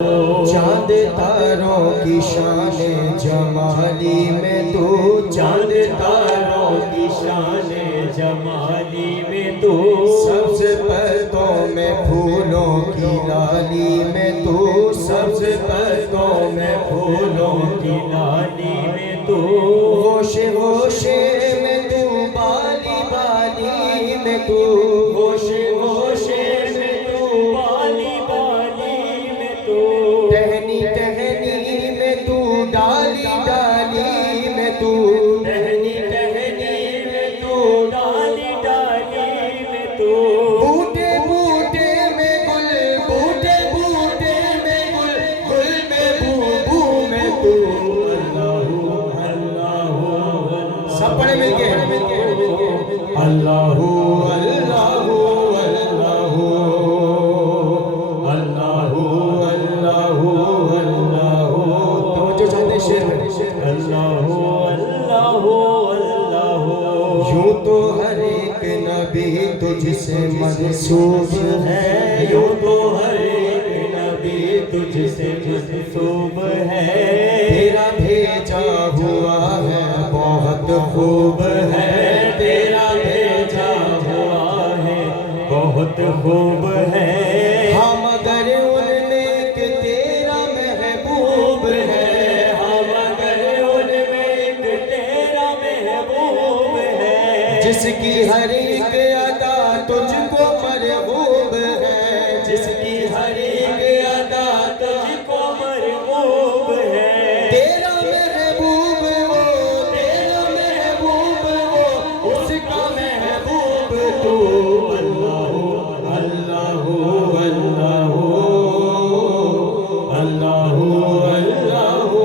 चांद तारों की शान जमाली में तू, चांद तारों की शान जमाली में तू, सब्ज पत्तों में फूलों की लाली में तू, सब्ज पत्तों में फूलों की लाली में तू, होशे होशे में तू, बाली बाली में तू, होशे होशे में तू, बाली बाली में तू, टहनी टहनी में तू, डाली डाली में तू, टहनी टहनी में तू, डाली डाली में तू, बूटे बूटे में गुल, बूटे बूटे में गुल, गुल में बू में तू। सब पढ़े मिलके अल्लाहू अल्लाहू अल्लाहू अल्लाहू अल्लाहू अल्लाहू। तो जो चाहते शेर में अल्लाहू अल्लाहू अल्लाहू। यूं तो हर एक नबी तुझसे मंसूब है, यूं तो हर एक नबी तुझसे मंसूब है, तेरा भेजा हुआ है बहुत खूब है, तेरा भेजा हुआ है बहुत खूब है, हाँ मगर उनमें एक तेरा महबूब है, हाँ मगर उनमें एक तेरा महबूब है, जिसकी हर एक अदा तुझको मरहूब है, जिसकी हर एक अदा तुझको मरहूब है, तेरा महबूब वो, तेरा महबूब वो, उसका महबूब तू। अल्लाहू अल्लाहू अल्लाहू अल्लाहू अल्लाहू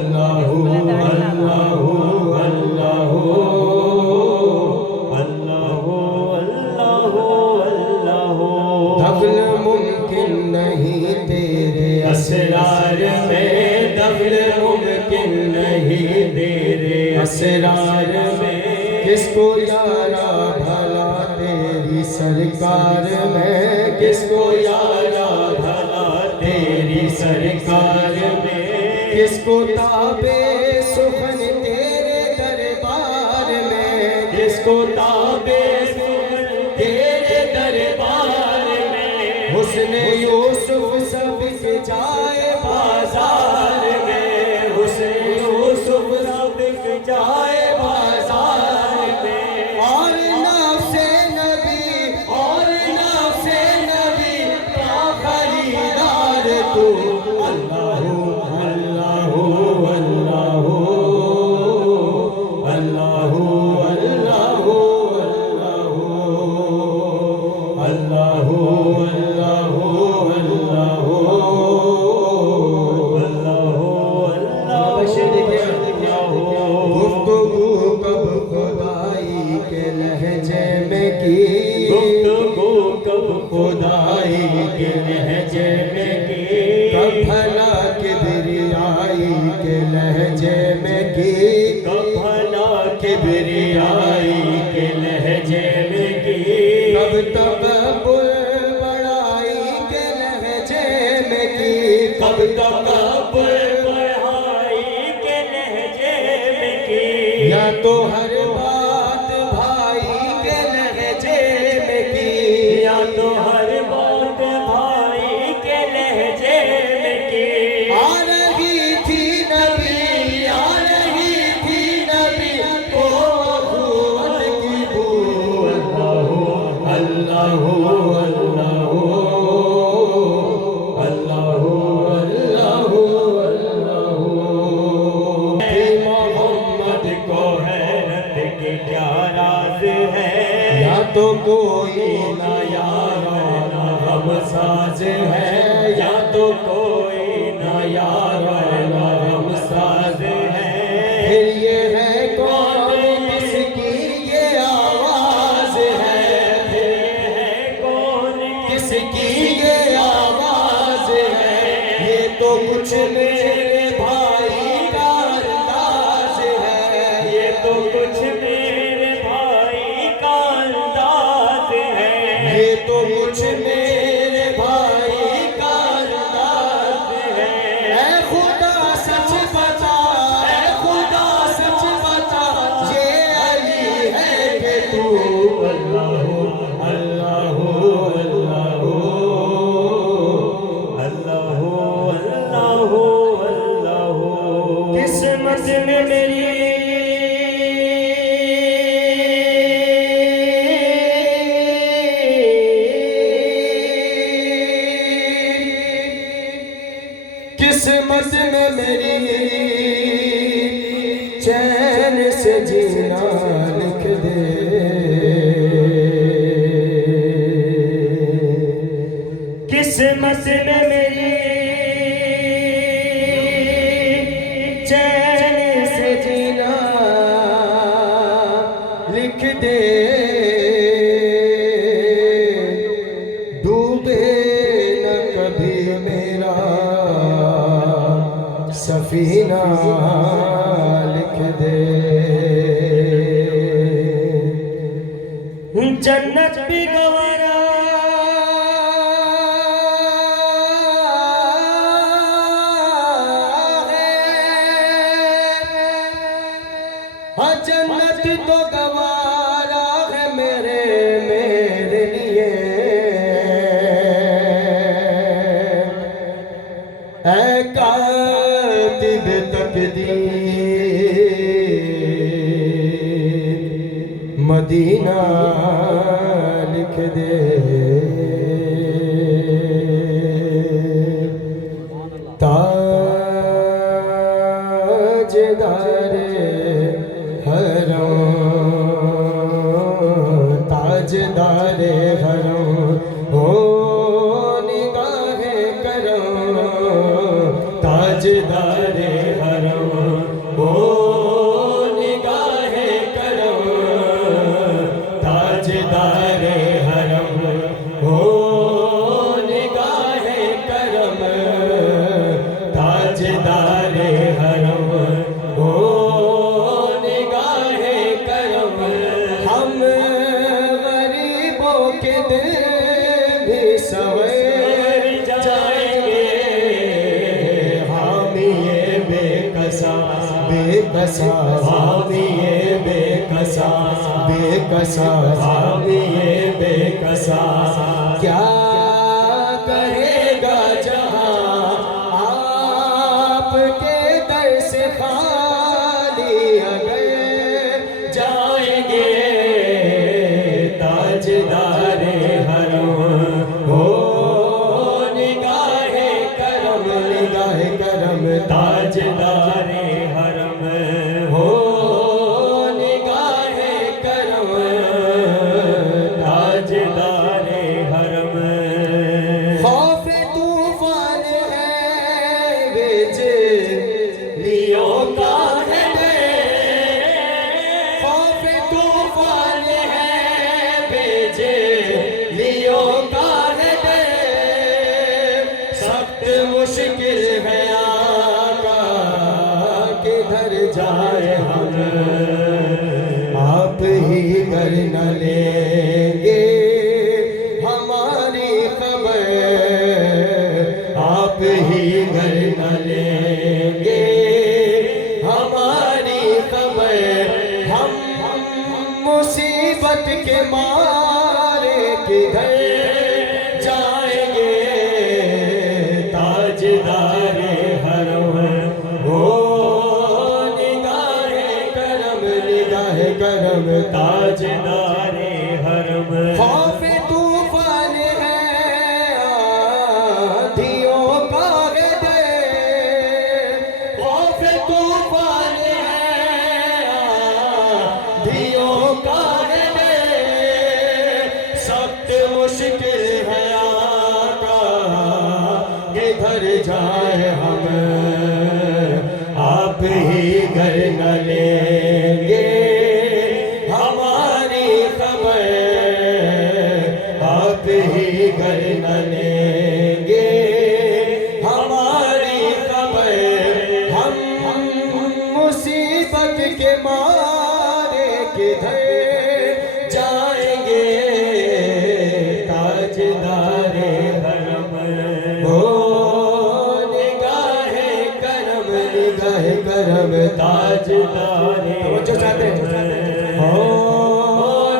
अल्लाहू अल्लाहू अल्लाहू अल्लाहू अल्लाहू अल्लाहू अल्लाहू। दखल मुमकिन नहीं तेरे असरार में दखल मुमकिन नहीं तेरे असरार में, किसको यारा भला तेरी सरकार में, किसको यारा भला तेरी सरकार में, किसको ताबे सुखन तेरे दरबार में, किसको ताबे सुन तेरे दरबार में, हुस्न यूसुफ सबके जाए बाजार में, हुस्न यूसुफ सबके जाए बाजार में, और नफ्से नबी, और नफ्से नबी का खरीदार तू। अल्लाहू अल्लाहू अल्लाहू अल्लाहू अल्लाहू अल्लाहू अल्लाहू अल्लाहू अल्लाहू गुफ्तगू कब खुदाई के लहजे में की, गुफ्तगू कब खुदाई के लहजे में की, कब भला किबरियाई के लहजे में की, कब भला किबरियाई के लहजे में की, कब तकब्बुर बड़ाई के लहजे में की, कब तकब्बुर बढ़ाई के लहजे में की, या तो हर बात भाई के लहजे में की, या तो हर बात भाई के लहजे में की, आ रही थी नबी, आ रही थी नबी को अखुवत की बू। अल्लाहू अल्लाहू अल्लाहू अल्लाहू अल्लाहू। मोहम्मद को हैरत के क्या राज है, या तो कोई ना यारो ना हम साज है, या तो कोई ना यारो ना हम साज है, फिर ये है कौन किसकी ये आवाज है, फिर ये है कौन किसकी ये आवाज है, ये तो कुछ मेरे भाई का अंदाज है, ये तो कुछ मेरे भाई का अंदाज है, ये तो कुछ मेरे किस्मत में मेरी चैन से जीना लिख दे। किस्मत में मेरी चैन से जीना लिख दे। डूबे न कभी मेरा सफीना लिख दे। जन्नत भी गवारा हाँ जन्नत तो गवारा है मेरे लिए। ऐ कातिब तकदीर मदीना लिख दे। ताजदारे ताजदारे हरम हो निगाहे करम। ताजदारे हरम हो निगाहे करम। ताजदारे हरम हो निगाहे करम। ताजदारे हरम हो निगाहे करम। हम गरीबों के दिल भी सवर जाएंगे हामिए बेकसा बेकसा हामिए बेकसा बेकसा हामिए बेकसा। क्या कहेगा जहां आपके दर से खाली अगर जाएंगे ताजदारे हरम हो निगाहे करम। निगाहे करम ताजदारे हरम हो निगाहे करम। ताजदारे हरम खौफ तूफान है बेचे लियो का है खौफ तूफान है बेचे लियो का है सख्त मुश्किल है आका किधर जाए हम। आप ही घर न लेंगे हमारी खबर। आप ही घर न लेंगे हमारी खबर। हम मुसीबत के मारे किधर जाएंगे। ताजदारे हरम हो निगाहे करम निगाहे करम ताजदारे हरम खौफ तूफान है आंधियों का हृदय। खौफ तूफान है आंधियों का हृदय। सख्त मुश्किल है आका किधर जाए हम। आप ही घर न लेंगे हमारी खबर। आप ही घर न लेंगे हमारी खबर। हम मुसीबत के मारे किधर जाएंगे। ताजदारे हरम हो निगाहे करम निगाहे करम ताजदारे जो चाहते हैं हो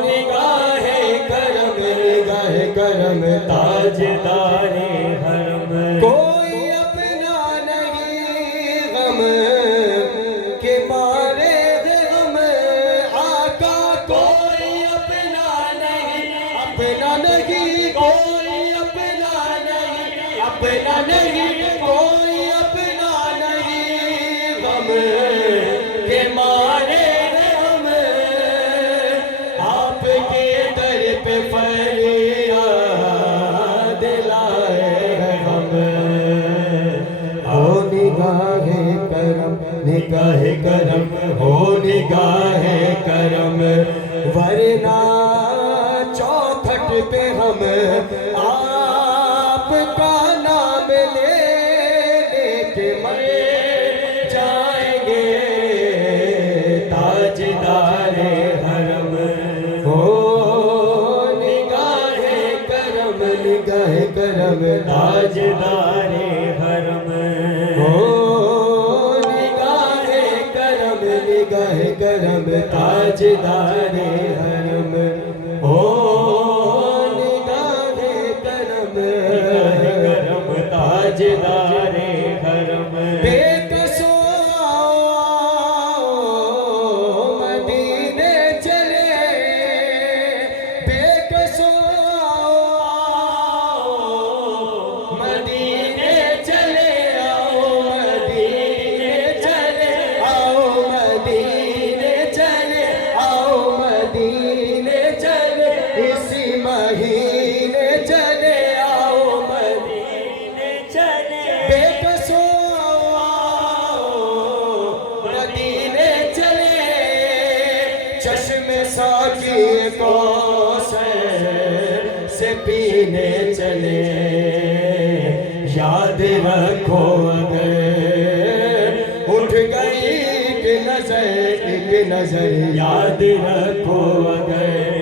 निगाहे करम निगाहे करम ताजदारे हरम कोई अपना नहीं गम के मारे गम आका। कोई अपना नहीं कोई अपना नहीं कोई अपना निगाह करम, वरना चौखट पे हम आपका नाम ले के मर जाएंगे। ताजदारे हरम हो निगाह करम, निगाह करम, ताजदारे हरम हो निगाह करम, निगाह करम, ताजदारे हरम हो निगाह करम, निगाह करम, ताजदारे हरम। बेकसो मदीने चले, बेकसो मदीने चले आओ, मदीने चले आओ, मदीने चले आओ, मदीने चले इसी महीने चले आओ, मदीने चले बेकसो मदीने चले, चश्मे साकी कौसर से पीने चले। याद रखो अगर उठ गई एक नजर, एक नजर, याद रखो अगर